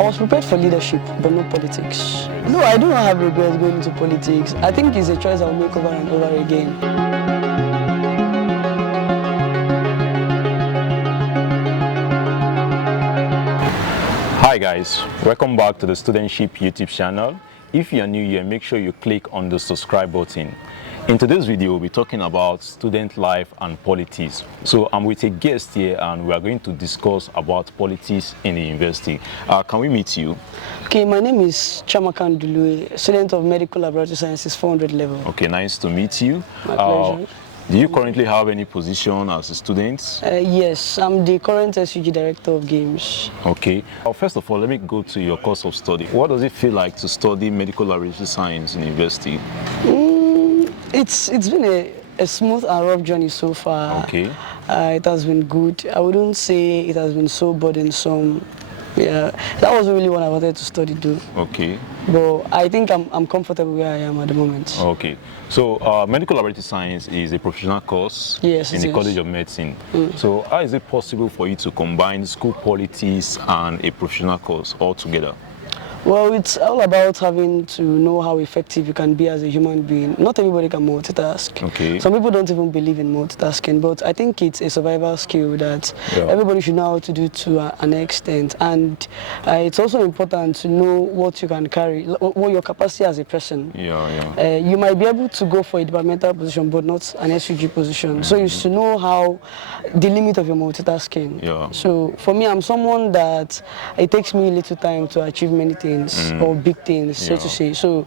I was prepared for leadership, but not politics. No, I do not have regrets going into politics. I think it's a choice I'll make over and over again. Hi guys, welcome back to the Studentship YouTube channel. If you are new here, make sure you click on the subscribe button. In today's video, we'll be talking about student life and politics. So I'm with a guest here and we are going to discuss about politics in the university. Can we meet you? Okay, my name is Chamakan Dulue, student of Medical Laboratory Sciences 400 level. Okay, nice to meet you. My pleasure. Do you currently have any position as a student? Yes, I'm the current SUG Director of Games. Okay. First of all, let me go to your course of study. What does it feel like to study medical laboratory science in university? It's been a smooth and rough journey so far. Okay. It has been good. I wouldn't say it has been so burdensome. Yeah, that wasn't really what I wanted to study though. Okay. But I think I'm comfortable where I am at the moment. Okay. So medical laboratory science is a professional course in the College of Medicine. So how is it possible for you to combine school politics and a professional course all together? Well, it's all about having to know how effective you can be as a human being. Not everybody can multitask. Okay. Some people don't even believe in multitasking, but I think it's a survival skill that everybody should know how to do to an extent. And it's also important to know what you can carry, what your capacity as a person. You might be able to go for a departmental position, but not an SUG position. So you should know how the limit of your multitasking. So for me, I'm someone that it takes me a little time to achieve many things. Or big things, so to say. So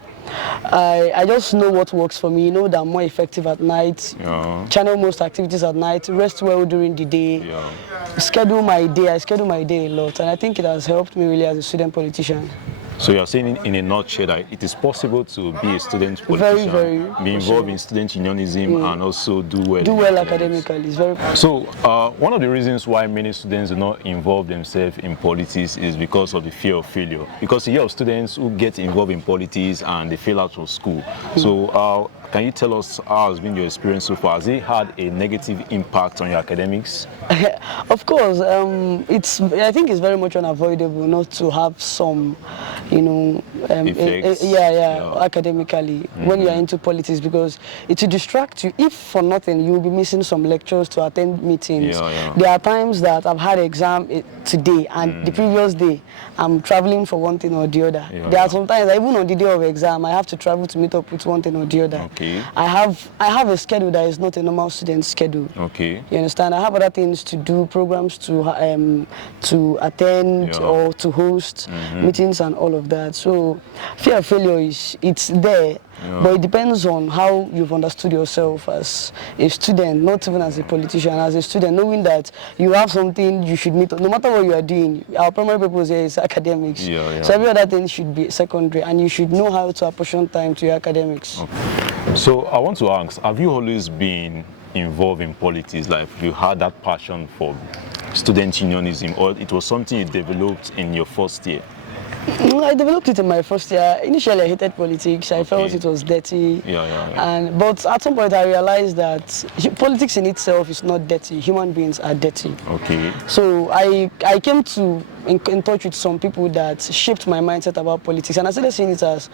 I just know what works for me. You know that I'm more effective at night, channel most activities at night, rest well during the day, schedule my day. I schedule my day a lot, and I think it has helped me really as a student politician. So you're saying in a nutshell that it is possible to be a student politician, be involved in student unionism and also do well academically. It's very possible. So one of the reasons why many students do not involve themselves in politics is because of the fear of failure. Because you have students who get involved in politics and they fail out of school. So can you tell us how has been your experience so far? Has it had a negative impact on your academics? Of course, I think it's very much unavoidable not to have some, effects, academically when you are into politics, because it will distract you. If for nothing, you will be missing some lectures to attend meetings. There are times that I've had an exam today and the previous day I'm traveling for one thing or the other. There are sometimes, even on the day of exam, I have to travel to meet up with one thing or the other. I have a schedule that is not a normal student schedule. You understand? I have other things to do, programs to attend or to host meetings and all of that. So fear of failure it's there. But it depends on how you've understood yourself as a student, not even as a politician, as a student, knowing that you have something you should meet, no matter what you are doing. Our primary purpose here is academics. So every other thing should be secondary, and you should know how to apportion time to your academics. So I want to ask, have you always been involved in politics? Like you had that passion for student unionism, or it was something you developed in your first year? I developed it in my first year. Initially, I hated politics. I felt it was dirty. But at some point, I realized that politics in itself is not dirty. Human beings are dirty. So I came in touch with some people that shaped my mindset about politics, and I started seeing it as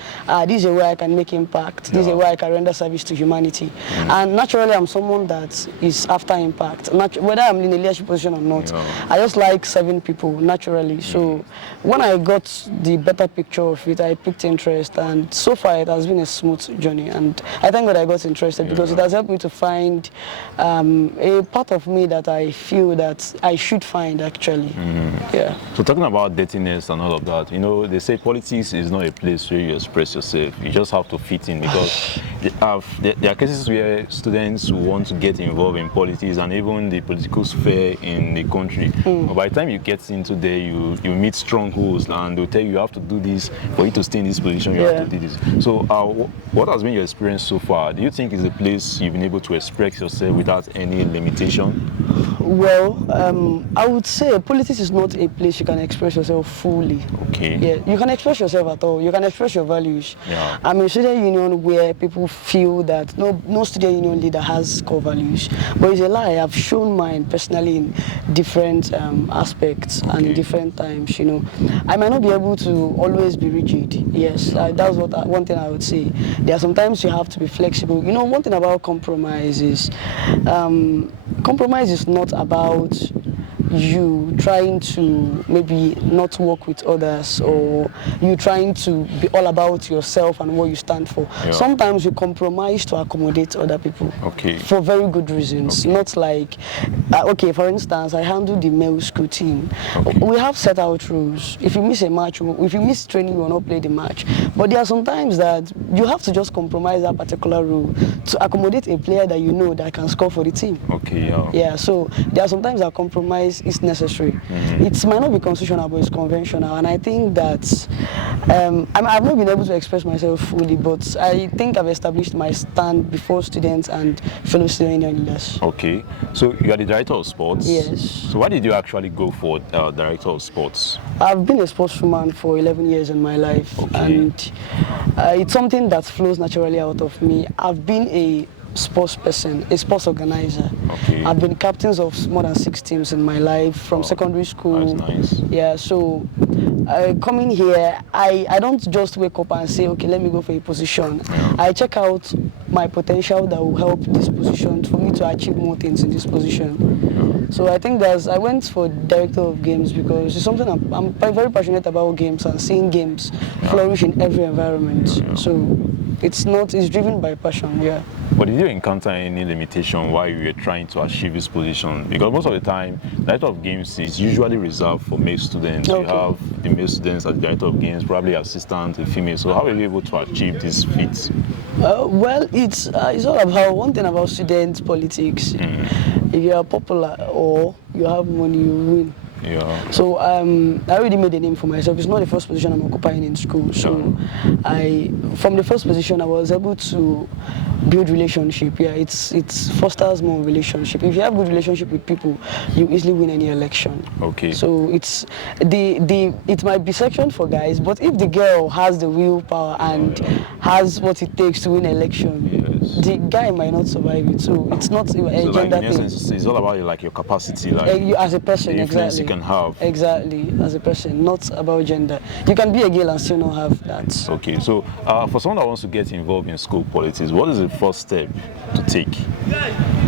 this is a way I can make impact. This is a way I can render service to humanity. And naturally, I'm someone that is after impact. Whether I'm in a leadership position or not, I just like serving people naturally. So when I got the better picture of it, I picked interest, and so far it has been a smooth journey, and I thank God I got interested because it has helped me to find a part of me that I feel that I should find actually. So talking about dirtiness and all of that, they say politics is not a place where you express yourself. You just have to fit in, because there are cases where students who want to get involved in politics and even the political sphere in the country. But by the time you get into there, you meet strongholds and they'll tell you have to do this. For you to stay in this position, you have to do this. So what has been your experience so far? Do you think it's a place you've been able to express yourself without any limitation? Well, I would say politics is not a place you can express yourself fully. Okay. Yeah, you can express yourself at all. You can express your values. Yeah. I'm in a student union where people feel that no student union leader has core values. But it's a lie. I've shown mine personally in different aspects and in different times, you know. I might not be able to always be rigid. Yes, that's one thing I would say. There are sometimes you have to be flexible. You know, one thing about compromise is compromise is not about you trying to maybe not work with others, or you trying to be all about yourself and what you stand for. Yeah. Sometimes you compromise to accommodate other people for very good reasons. Not like, okay, for instance, I handle the male school team. We have set out rules. If you miss a match, if you miss training, you will not play the match. But there are some times that you have to just compromise that particular rule to accommodate a player that you know that can score for the team. Yeah, so there are sometimes that compromise is necessary. It might not be constitutional, but it's conventional, and I think that I've not been able to express myself fully, but I think I've established my stand before students and fellow student union leaders. Okay, so you are the director of sports. Yes. So why did you actually go for director of sports? I've been a sportswoman for 11 years in my life, and it's something that flows naturally out of me. I've been a sports person, a sports organizer. I've been captains of more than 6 teams in my life from secondary school. That's nice. Yeah, so coming here, I don't just wake up and say, okay, let me go for a position. I check out my potential that will help this position for me to achieve more things in this position. So I think I went for director of games because it's something I'm very passionate about, games and seeing games flourish in every environment. So it's driven by passion, yeah. But did you encounter any limitation while you were trying to achieve this position? Because most of the time, director of games is usually reserved for male students. You have the male students as director of games, probably assistant, a female. So how were you able to achieve this feat? Well, it's all about one thing about student politics. If you are popular or you have money, you win. Yeah. So I already made a name for myself. It's not the first position I'm occupying in school. So from the first position, I was able to build relationship. Yeah, it fosters more relationship. If you have good relationship with people, you easily win any election. Okay. So it might be section for guys, but if the girl has the willpower and has what it takes to win election, the guy might not survive it. So it's not a gender like, in thing. essence, it's all about like your capacity, like you as a person, the influence exactly. you can have. Exactly, as a person, not about gender. You can be a girl and still not have that. Okay, so for someone that wants to get involved in school politics, what is the first step to take?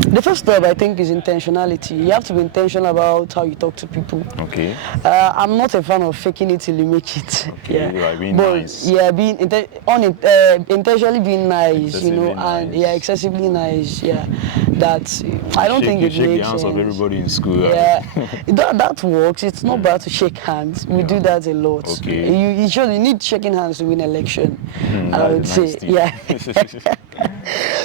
The first step, I think, is intentionality. You have to be intentional about how you talk to people. Okay. I'm not a fan of faking it till you make it. Okay, yeah. like being but, nice. Yeah, being intentionally being nice, you know, nice. and excessively nice. Yeah, that I don't think it makes sense. Shake the hands of everybody in school. Yeah, that works. It's not bad to shake hands. We do that a lot. Okay. You need shaking hands to win election. I would say, yeah.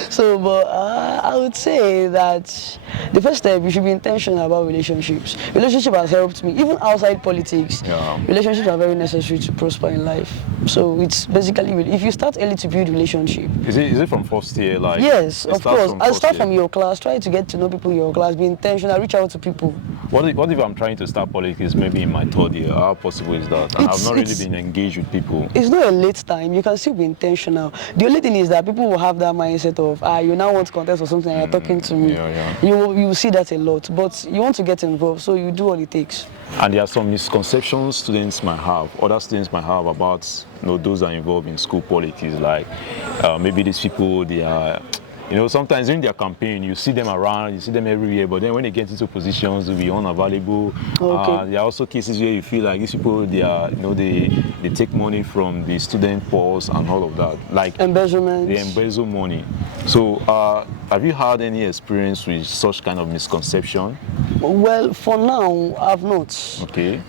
So, but I would say that the first step, you should be intentional about relationships. Relationship has helped me, even outside politics. Relationships are very necessary to prosper in life. So it's basically, if you start early to build relationship. Is it from first year? Like yes, of course. I'll start from your class. Try to get to know people in your class. Be intentional. Reach out to people. What if I'm trying to start politics maybe in my 3rd year? How possible is that? And I've not really been engaged with people. It's not a late time. You can still be intentional. The only thing is that people will have that mindset of, you now want to contest or something and you're talking to me. You will see that a lot. But you want to get involved, so you do what it takes. And there are some misconceptions students might have, other students might have about those that are involved in school politics. Like maybe these people, they are... sometimes during their campaign, you see them around, you see them everywhere, but then when they get into positions, they'll be unavailable. There are also cases where you feel like these people, they are, they take money from the student purse and all of that. Like embezzlement. They embezzle money. So have you had any experience with such kind of misconception? Well, for now, I've not. Okay.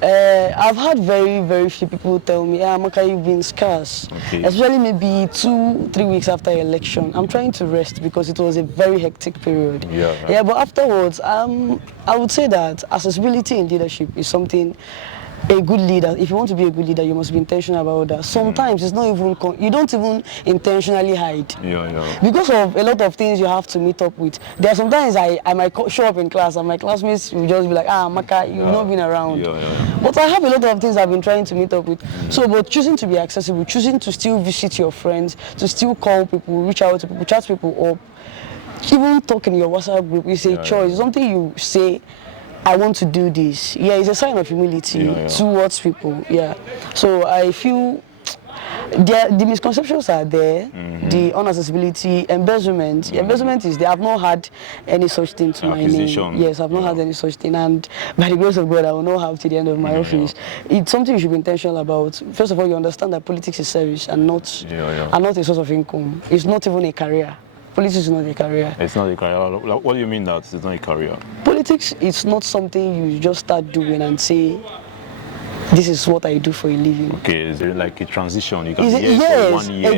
I've had very, very few people tell me, Amaka, you've been scarce. Okay. Especially maybe 2-3 weeks after election. I'm trying to rest because it was a very hectic period. Yeah. But afterwards, I would say that accessibility in leadership is something a good leader, if you want to be a good leader, you must be intentional about that. Sometimes it's not even, you don't even intentionally hide. Because of a lot of things you have to meet up with. There are sometimes I might show up in class and my classmates will just be like, Maka, you've not been around. But I have a lot of things I've been trying to meet up with. So, but choosing to be accessible, choosing to still visit your friends, to still call people, reach out to people, chat people up, even talk in your WhatsApp group, it's a choice. It's something you say, I want to do this. Yeah, it's a sign of humility towards people. Yeah. So I feel the misconceptions are there, the unaccessibility, embezzlement. Embezzlement is there. I've not had any such thing to my name. Yes, I've not had any such thing. And by the grace of God, I will not have to the end of my office. It's something you should be intentional about. First of all, you understand that politics is service and not a source of income. It's not even a career. Politics is not a career. It's not a career. What do you mean that it's not a career? Politics is not something you just start doing and say, this is what I do for a living. Okay, is it like a transition? You can yes, for 1 year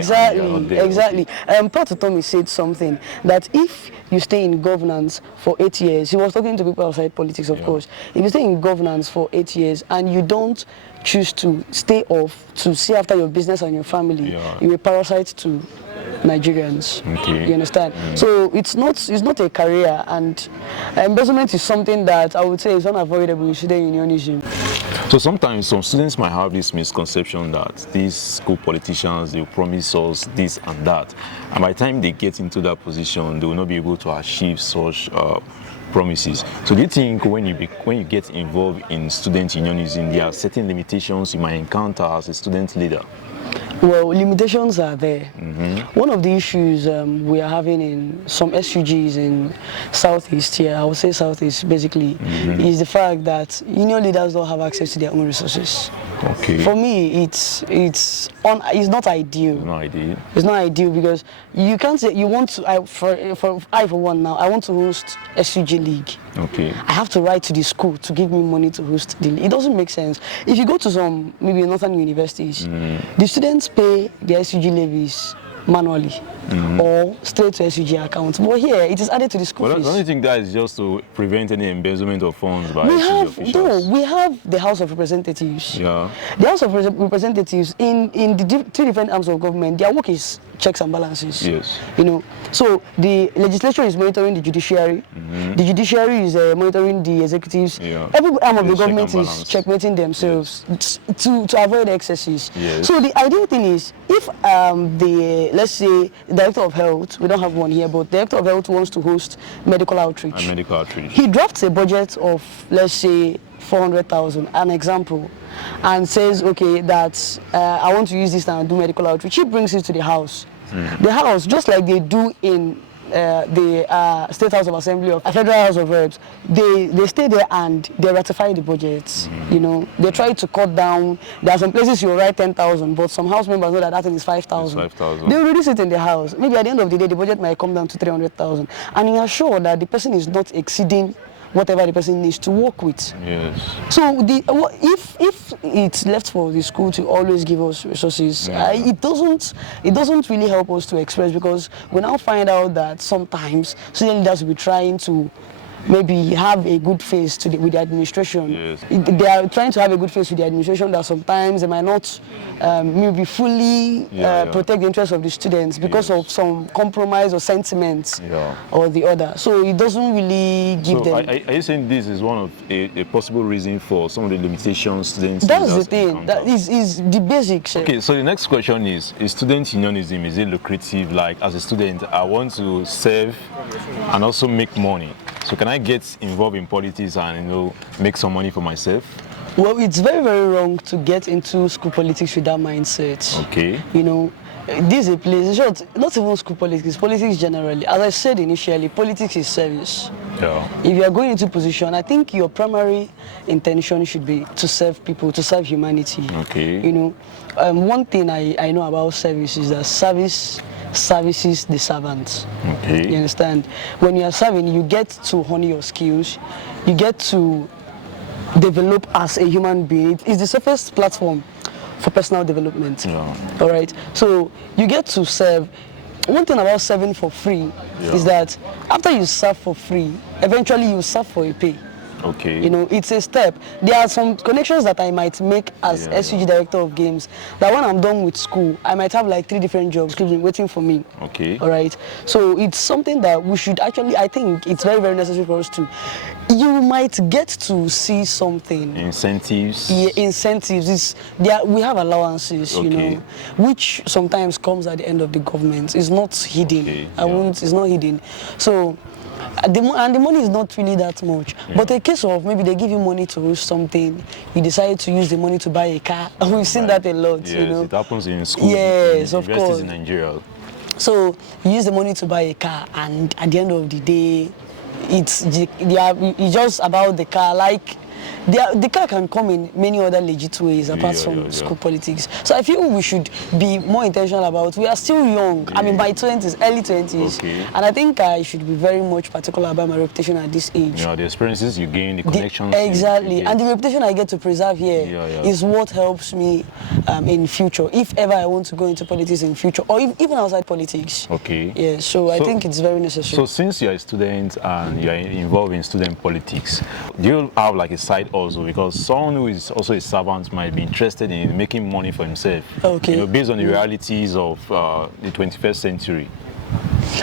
exactly. Pat Tommy said something, that if you stay in governance for 8 years, he was talking to people outside politics, of course. If you stay in governance for 8 years and you don't choose to stay off to see after your business and your family, you're a parasite to Nigerians. You understand? So it's not a career, and embezzlement is something that I would say is unavoidable in student unionism. So sometimes some students might have this misconception that these school politicians, they promise us this and that, and by the time they get into that position, they will not be able to achieve such promises. So do you think when you get involved in student unionism, there are certain limitations you might encounter as a student leader? Well, limitations are there. One of the issues we are having in some SUGs in Southeast here, I would say Southeast basically, is the fact that union leaders don't have access to their own resources. For me, it's not ideal. It's not ideal because you can't say you want to. For one now, I want to host SUG league. I have to write to the school to give me money to host the league. It doesn't make sense. If you go to some maybe northern universities, the students pay their SUG levies manually or straight to SUG accounts. But here, it is added to the school fees. Don't you think that is just to prevent any embezzlement of funds by SUG officials? No, we have the House of Representatives. The House of Representatives in the three different arms of government, their work is checks and balances. You know, so the legislature is monitoring the judiciary. The judiciary is monitoring the executives. Every arm of the government is checkmating themselves to avoid excesses. So the ideal thing is if let's say the director of health, we don't have one here, but the director of health wants to host medical outreach. He drafts a budget of, let's say, 400,000, an example, and says, okay, that I want to use this and do medical outreach. He brings it to the House. The House, just like they do in the State House of Assembly or Federal House of Reps, they stay there and they ratify the budgets. You know, they try to cut down. There are some places you write 10,000, but some House members know that that thing is 5,000. They will reduce it in the House. Maybe at the end of the day, the budget might come down to 300,000, and you are sure that the person is not exceeding whatever the person needs to work with. So if it's left for the school to always give us resources, it doesn't really help us to express, because we now find out that sometimes student leaders will be trying to maybe have a good face with the administration. They are trying to have a good face with the administration, that sometimes they might not maybe fully protect the interests of the students because of some compromise or sentiments or the other. So it doesn't really give them. Are you saying this is one of a possible reason for some of the limitations students? That's the thing. That is the basics. Okay, so the next question is student unionism, is it lucrative? Like, as a student, I want to serve and also make money. So can I get involved in politics and, you know, make some money for myself? Well, it's very, very wrong to get into school politics with that mindset. You know, this is a place, in short, not even school politics, politics generally. As I said initially, politics is service. If you are going into position, I think your primary intention should be to serve people, to serve humanity. You know, one thing I know about service is that services the servant. You understand? When you are serving, you get to hone your skills, you get to develop as a human being. It's the safest platform for personal development. All right, so you get to serve. One thing about serving for free is that after you serve for free, eventually you serve for a pay. Okay. You know, it's a step. There are some connections that I might make as SUG director of games, that when I'm done with school, I might have like 3 different jobs waiting for me. Okay. All right. So it's something that we should actually, I think it's very, very necessary for us to. You might get to see something. Incentives. Yeah, incentives. We have allowances, you know, which sometimes comes at the end of the government. It's not hidden. Okay. It's not hidden. So, the money is not really that much. But a case of maybe they give you money to do something, you decide to use the money to buy a car. We've seen that a lot, yes, you know. it happens in schools. Yes, in of universities course. in Nigeria. So you use the money to buy a car, and at the end of the day, it's just about the car. Like the car can come in many other legit ways apart from school politics. So I feel we should be more intentional about. We are still young. I mean, by 20s, early 20s, and I think I should be very much particular about my reputation at this age. Yeah, the experiences you gain, the connections. Exactly, and the reputation I get to preserve here is what helps me in future. If ever I want to go into politics in future, or even outside politics. Okay. Yeah. So I think it's very necessary. So since you're a student and you're involved in student politics, do you have like a side also? Because someone who is also a servant might be interested in making money for himself. Okay. You know, based on the realities of the 21st century.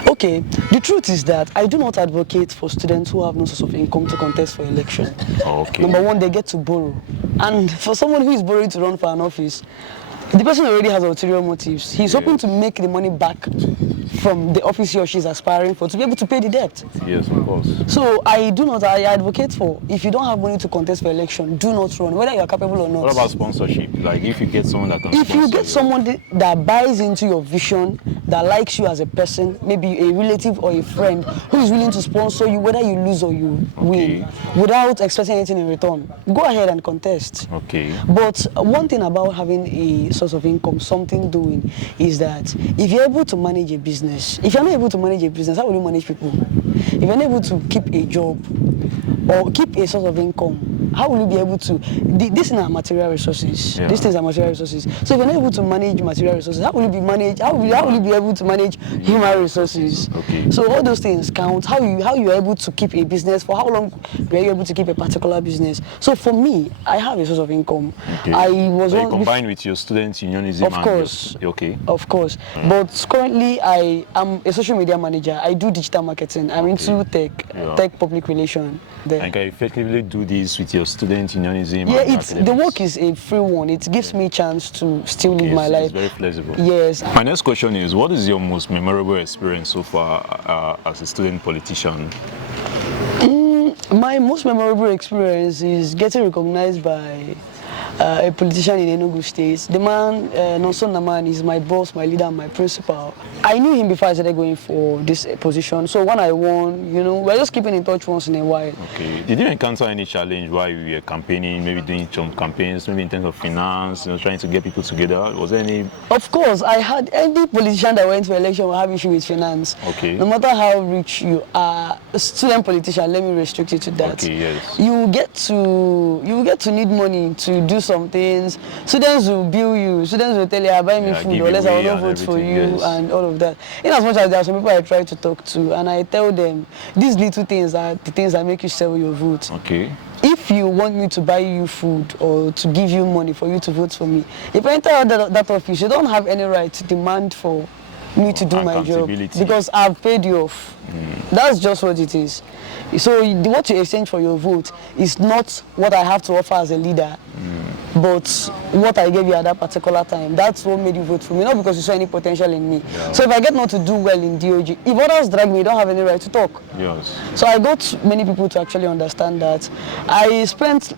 Okay, the truth is that I do not advocate for students who have no source of income to contest for election. Okay. Number one, they get to borrow. And for someone who is borrowing to run for an office, the person already has ulterior motives. He's hoping to make the money back from the office he or she is aspiring for to be able to pay the debt. Yes, of course. So I advocate for, if you don't have money to contest for election, do not run, whether you are capable or not. What about sponsorship? Like if you get someone that can If you get you. someone that buys into your vision, that likes you as a person, maybe a relative or a friend who is willing to sponsor you, whether you lose or you win, without expecting anything in return, go ahead and contest. Okay. But one thing about having a source of income, something doing, is that if you're able to manage a business, if you're not able to manage a business, how will you manage people? If you're not able to keep a job or keep a source of income, how will you be able to? These are material resources. These things are material resources. So if you're not able to manage material resources, how will you be manage? How will you be able to manage human resources? Okay. So all those things count. How you are able to keep a business? For how long were you able to keep a particular business? So for me, I have a source of income. Okay. I was so you combine with your student unionism. Of course. Okay. Of course. But currently, I am a social media manager. I do digital marketing. I'm into tech public relation. And can you effectively do this with your student unionism? Yeah, the work is a free one. It gives me a chance to still live my life. It's very flexible. Yes. My next question is, what is your most memorable experience so far as a student politician? My most memorable experience is getting recognized by a politician in Enugu State. The man, Nonso Naman, is my boss, my leader, my principal. I knew him before I started going for this position. So when I won, you know, we're just keeping in touch once in a while. Okay. Did you encounter any challenge while you were campaigning, maybe doing some campaigns, maybe in terms of finance, you know, trying to get people together? Was there any? Of course, I had any politician that went for election will have issue with finance. Okay. No matter how rich you are, a student politician, let me restrict you to that. Okay, yes. You get to need money to do some things. Students will bill you. Students will tell you, buy me food, or else I will not vote for you, and all of that. In as much as there are some people I try to talk to, and I tell them, these little things are the things that make you sell your vote. Okay. If you want me to buy you food or to give you money for you to vote for me, if I enter that office, you don't have any right to demand for me to do my job because I've paid you off. That's just what it is. So what you exchange for your vote is not what I have to offer as a leader, but what I gave you at that particular time. That's what made you vote for me, not because you saw any potential in me. Yeah. So if I get not to do well in DOG, if others drag me, you don't have any right to talk. Yes. So I got many people to actually understand that. I spent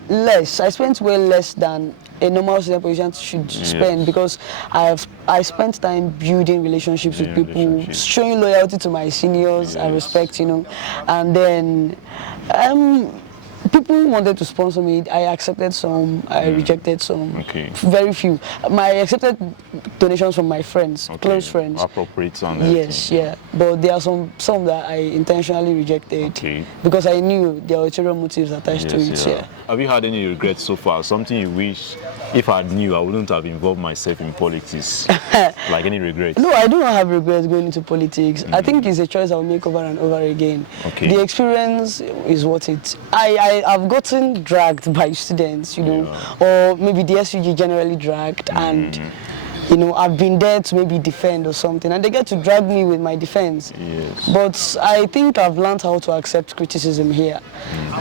way less than a normal student position should spend because I spent time building relationships with people, showing loyalty to my seniors and respect, you know. And then people wanted to sponsor me. I accepted some, I rejected some, very few. I accepted donations from my friends, close friends. Appropriate on yes, yeah. But there are some that I intentionally rejected because I knew there were ulterior motives attached to it. Yeah. Have you had any regrets so far? Something you wish, if I knew, I wouldn't have involved myself in politics? Like any regrets? No, I do not have regrets going into politics. I think it's a choice I'll make over and over again. The experience is worth it. I I've gotten dragged by students, you know, or maybe the SUG generally dragged, and you know, I've been there to maybe defend or something, and they get to drag me with my defense. Yes. But I think I've learned how to accept criticism here.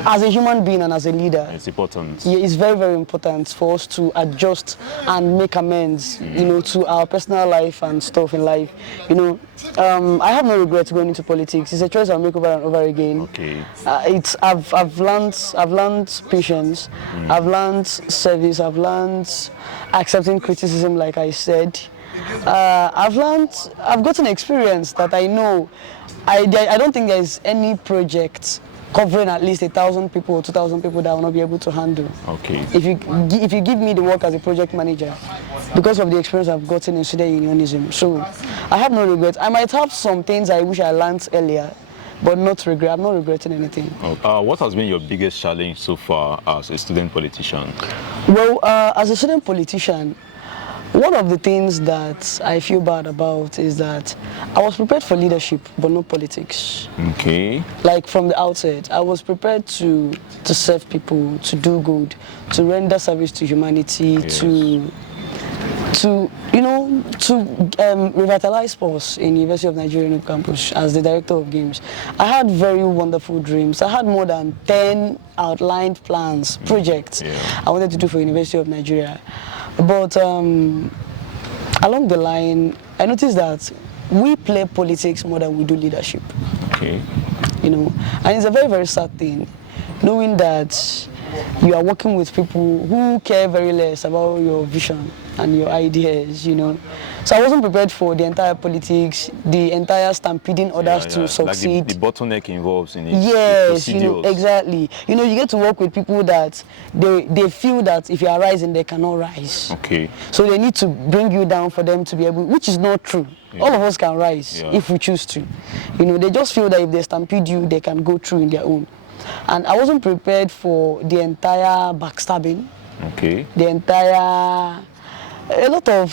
As a human being and as a leader, it's important. Yeah, it's very, very important for us to adjust and make amends, you know, to our personal life and stuff in life. You know, I have no regrets going into politics. It's a choice I'll make over and over again. Okay. I've learned patience. I've learned service. I've learned accepting criticism, like I said. I've gotten experience that I know. I don't think there's any project covering at least 1,000 people or 2,000 people that I will not be able to handle. Okay. If you give me the work as a project manager, because of the experience I've gotten in student unionism, so I have no regrets. I might have some things I wish I learned earlier, but not regret. I'm not regretting anything. What has been your biggest challenge so far as a student politician? Well, as a student politician, one of the things that I feel bad about is that I was prepared for leadership, but not politics. Okay. Like from the outset, I was prepared to serve people, to do good, to render service to humanity, yes. to revitalize sports in University of Nigerian campus as the director of games. I had very wonderful dreams. I had more than 10 outlined plans, projects I wanted to do for University of Nigeria. But along the line, I noticed that we play politics more than we do leadership. Okay. You know, and it's a very, very sad thing, knowing that you are working with people who care very less about your vision and your ideas, you know. So I wasn't prepared for the entire politics, the entire stampeding others to succeed. Like the bottleneck involves in it. Yes, you know, exactly. You know, you get to work with people that they feel that if you are rising, they cannot rise. Okay. So they need to bring you down for them to be able, which is not true. Yeah. All of us can rise if we choose to. You know, they just feel that if they stampede you, they can go through in their own. And I wasn't prepared for the entire backstabbing. Okay. The entire... a lot of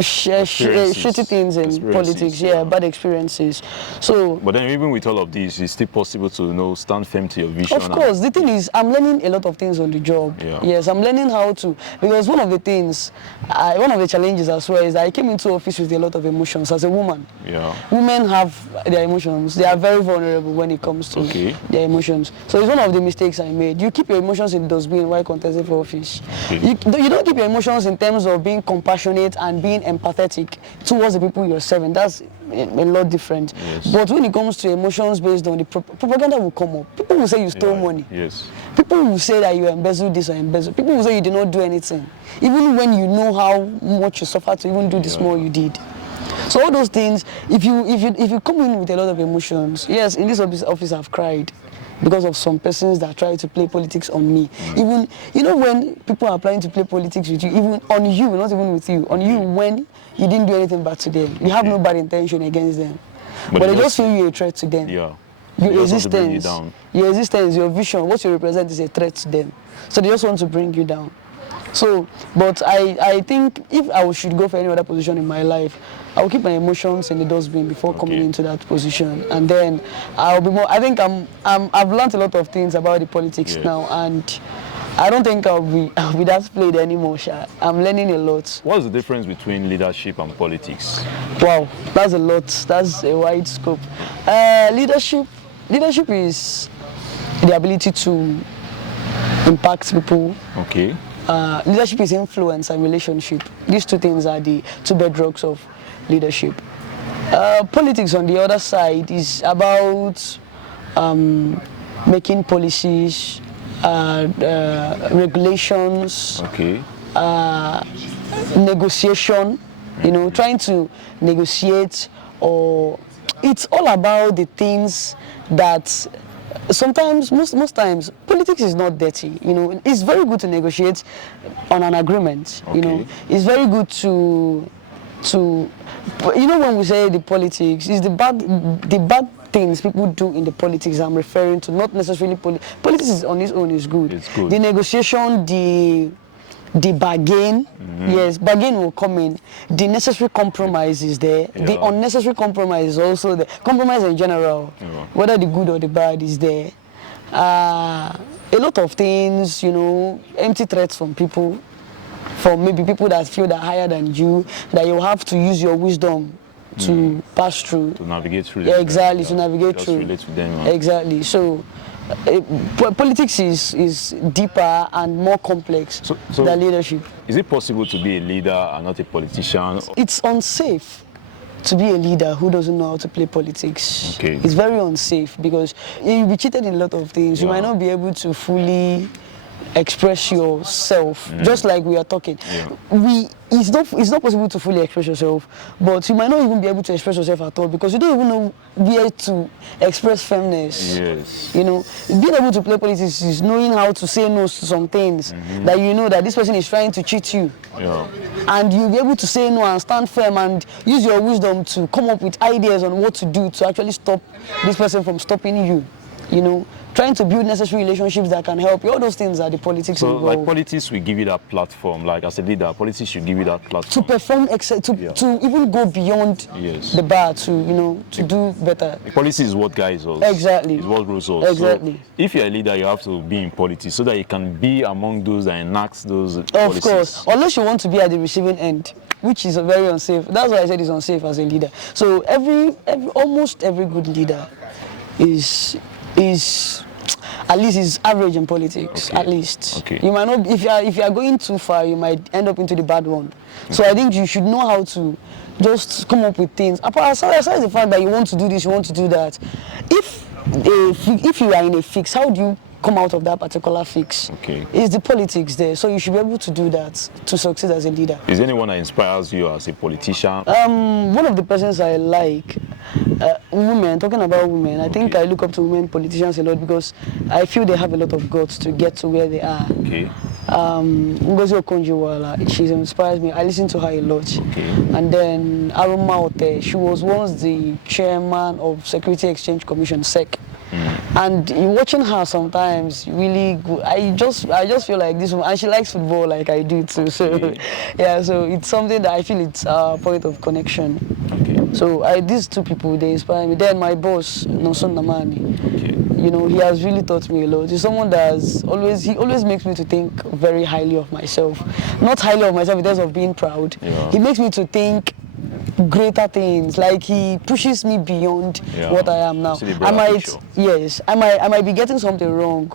shitty things in politics, bad experiences. So, but then even with all of these, it's still possible to, you know, stand firm to your vision. Of course, the thing is, I'm learning a lot of things on the job. Yeah. Yes, I'm learning how to, because one of the things, one of the challenges as well is I came into office with a lot of emotions as a woman. Yeah. Women have their emotions. They are very vulnerable when it comes to their emotions. So it's one of the mistakes I made. You keep your emotions in the dustbin while contesting for office. Okay. You don't keep your emotions in terms of being compassionate and being empathetic towards the people you're serving. That's a lot different. Yes. But when it comes to emotions based on the propaganda will come up. People will say you stole money. Yes. People will say that you embezzled this or embezzled. People will say you did not do anything. Even when you know how much you suffered to even do the small you did. So all those things, if you come in with a lot of emotions, yes, in this office I've cried because of some persons that try to play politics on me. Even, you know, when people are planning to play politics with you, even on you, not even with you, on you when you didn't do anything bad to them. You have no bad intention against them. But they just feel you're a threat to them. Yeah. Your existence, your vision, what you represent is a threat to them. So they just want to bring you down. So, but I think if I should go for any other position in my life, I will keep my emotions in the dustbin before coming into that position, and then I'll be more. I think I've learned a lot of things about the politics now, and I don't think I'll be that played anymore. I'm learning a lot. What's the difference between leadership and politics? Wow, that's a lot. That's a wide scope. Leadership is the ability to impact people. Okay. Leadership is influence and relationship. These two things are the two bedrocks of leadership. Politics, on the other side, is about making policies, regulations, negotiation, you know, trying to negotiate, or it's all about the things that sometimes, most times, politics is not dirty. You know, it's very good to negotiate on an agreement. You know, it's very good to you know, when we say the politics, is the bad things people do in the politics I'm referring to, not necessarily politics is on its own is good. It's good. The negotiation, the bargain, yes, bargain will come in. The necessary compromise is there. Yeah. The unnecessary compromise is also there. Compromise in general, whether the good or the bad, is there. a lot of things, you know, empty threats from people, from maybe people that feel they're higher than you, that you have to use your wisdom to pass through. To navigate through. Yeah, exactly, to navigate just through. Relate to them. Exactly. So, politics is deeper and more complex than leadership. Is it possible to be a leader and not a politician? It's unsafe to be a leader who doesn't know how to play politics. Okay. It's very unsafe because you'll be cheated in a lot of things. You might not be able to fully express yourself, just like we are talking. It's not possible to fully express yourself, but you might not even be able to express yourself at all because you don't even know where to express firmness. Yes. You know, being able to play politics is knowing how to say no to some things that you know that this person is trying to cheat you. Yeah. And you'll be able to say no and stand firm and use your wisdom to come up with ideas on what to do to actually stop this person from stopping you. You know, trying to build necessary relationships that can help you. All those things are the politics involved. So, like, politics will give you that platform. Like, as a leader, politics should give you that platform. To perform, to even go beyond the bar, to, you know, to do better. Policy is what guides us. Exactly. It's what rules us. Exactly. So if you're a leader, you have to be in politics so that you can be among those that enact those policies. Of course. Unless you want to be at the receiving end, which is very unsafe. That's why I said it's unsafe as a leader. So almost every good leader is at least is average in politics. At least you might not, if you are going too far, you might end up into the bad one. So I think you should know how to just come up with things. Aside the fact that you want to do this, you want to do that. If you are in a fix, how do you come out of that particular fix? It's the politics there, so you should be able to do that to succeed as a leader. Is there anyone that inspires you as a politician? One of the persons I like, women, talking about women, I think I look up to women politicians a lot because I feel they have a lot of guts to get to where they are. Ngozi Okonjo-Iweala, she inspires me. I listen to her a lot. And then Aroma Ote, she was once the chairman of Security Exchange Commission, SEC. And watching her sometimes really good. I just feel like this woman, and she likes football like I do too. So yeah, so it's something that I feel it's a point of connection. So these two people, they inspire me. Then my boss, Nonson Namani, you know, he has really taught me a lot. He's someone that he always makes me to think very highly of myself. Not highly of myself in terms of being proud. He makes me to think greater things. Like he pushes me beyond what I am now. I might be getting something wrong.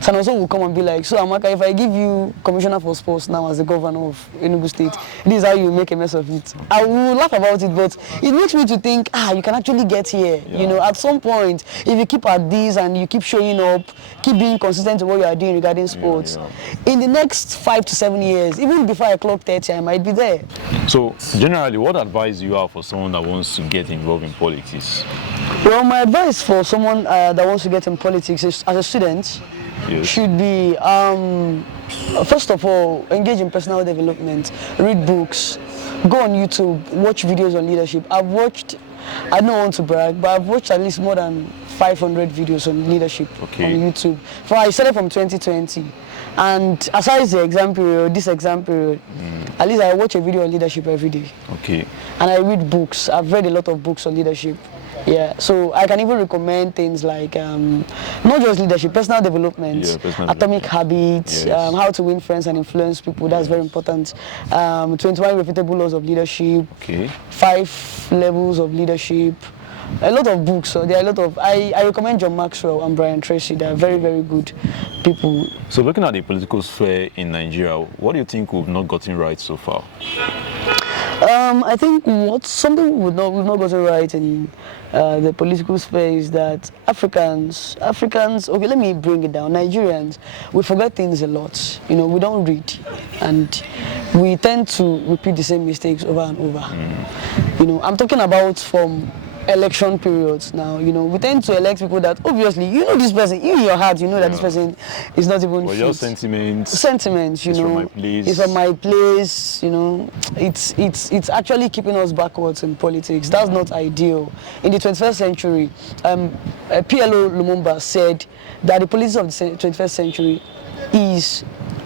Sanoso will come and be like, so Amaka, if I give you commissioner for sports now as the governor of Enugu State, this is how you make a mess of it. I will laugh about it, but it makes me to think, you can actually get here. You know, at some point, if you keep at this and you keep showing up, keep being consistent to what you are doing regarding sports, in the next 5 to 7 years, even before I clock 30, I might be there. So, generally, what advice do you have for someone that wants to get involved in politics? Well, my advice for someone that wants to get in politics is, as a student, should be, first of all, engage in personal development, read books, go on YouTube, watch videos on leadership. I don't want to brag, but I've watched at least more than 500 videos on leadership on YouTube. I started from 2020. And aside the exam period, this exam period, at least I watch a video on leadership every day. And I read books. I've read a lot of books on leadership. Yeah, so I can even recommend things like not just leadership, personal development, atomic habits, how to win friends and influence people. That's very important. 21 irrefutable laws of leadership, 5 levels of leadership. A lot of books. So there are a lot of. I recommend John Maxwell and Brian Tracy. They are very, very good people. So looking at the political sphere in Nigeria, what do you think we've not gotten right so far? I think something we've not gotten right in the political sphere is that Africans, okay, let me bring it down. Nigerians, we forget things a lot. You know, we don't read, and we tend to repeat the same mistakes over and over. You know, I'm talking about from election periods now. You know, we tend to elect people that obviously, you know, this person, in your heart, you know that this person is not even fit. Your sentiments, you know, it's from my place, you know. It's actually keeping us backwards in politics. That's not ideal. In the 21st century, PLO Lumumba said that the politics of the 21st century is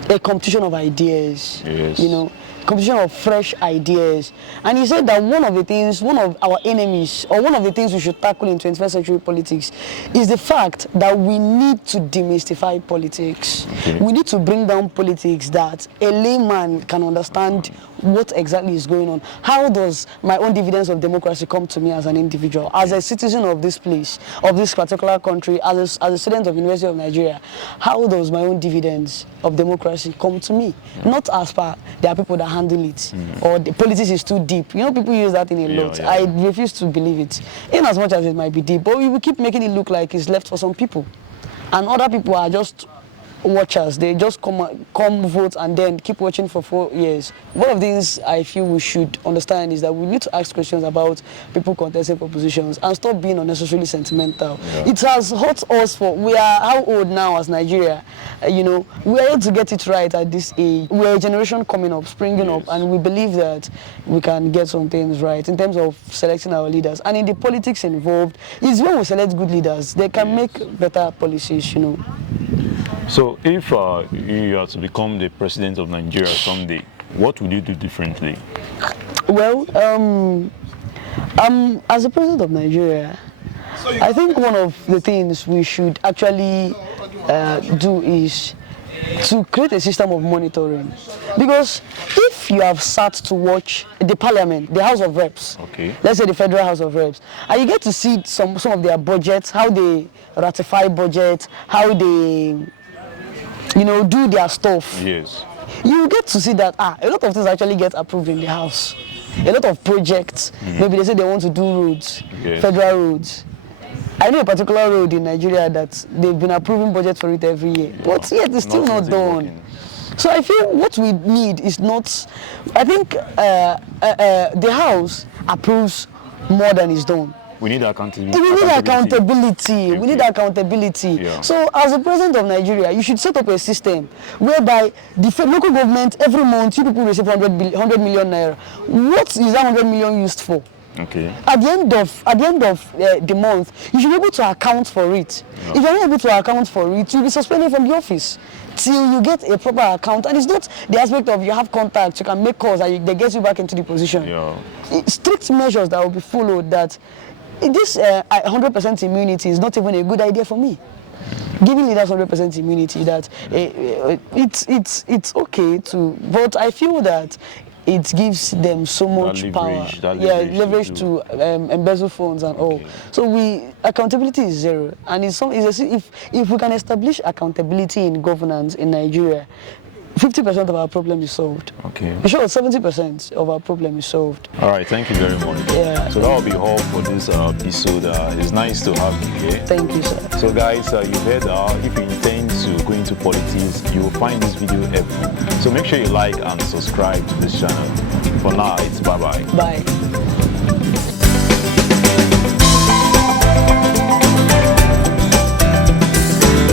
a competition of ideas. You know, competition of fresh ideas. And he said that one of our enemies, or one of the things we should tackle in 21st century politics, is the fact that we need to demystify politics. Okay. We need to bring down politics that a layman can understand what exactly is going on. How does my own dividends of democracy come to me as an individual, as a citizen of this place, of this particular country, as a student of University of Nigeria? How does my own dividends of democracy come to me? Not as per there are people that handle it, or the politics is too deep. You know, people use that in a lot. I refuse to believe it, in as much as it might be deep. But we will keep making it look like it's left for some people, and other people are just watchers. They just come vote and then keep watching for 4 years. One of the things I feel we should understand is that we need to ask questions about people contesting for positions and stop being unnecessarily sentimental. It has hurt us we are how old now as Nigeria? You know, we are able to get it right at this age. We are a generation coming up, springing up, and we believe that we can get some things right in terms of selecting our leaders. And in the politics involved, is when we select good leaders, they can make better policies, you know. So if you are to become the president of Nigeria someday, what would you do differently? Well, as the president of Nigeria, I think one of the things we should actually do is to create a system of monitoring. Because if you have sat to watch the parliament, the House of Reps, let's say the Federal House of Reps, and you get to see some of their budgets, how they ratify budgets, how they, you know, do their stuff. Yes. You get to see that a lot of things actually get approved in the house. A lot of projects, maybe they say they want to do roads, federal roads. I know a particular road in Nigeria that they've been approving budget for it every year, but yet it's still not done. So I feel what we need is not, I think the house approves more than is done. We need accountability. We need accountability. We need accountability. Yeah. So, as the president of Nigeria, you should set up a system whereby the local government, every month, you people receive 100 million naira. What is that 100 million used for? Okay. At the end of the month, you should be able to account for it. Yeah. If you're not able to account for it, you'll be suspended from the office till you get a proper account. And it's not the aspect of you have contacts, you can make calls, and they get you back into the position. Yeah. Strict measures that will be followed. That this 100% immunity is not even a good idea for me. Giving leaders 100% immunity, that it's okay to, but I feel that it gives them so much power, leverage to embezzle funds and all. So accountability is zero, and if we can establish accountability in governance in Nigeria, 50% of our problem is solved. Okay. In short, 70% of our problem is solved. All right, thank you very much. Yeah. So that will be all for this episode. It's nice to have you here. Thank you, sir. So guys, you heard if you intend to go into politics, you will find this video helpful. So make sure you like and subscribe to this channel. For now, it's bye-bye. Bye.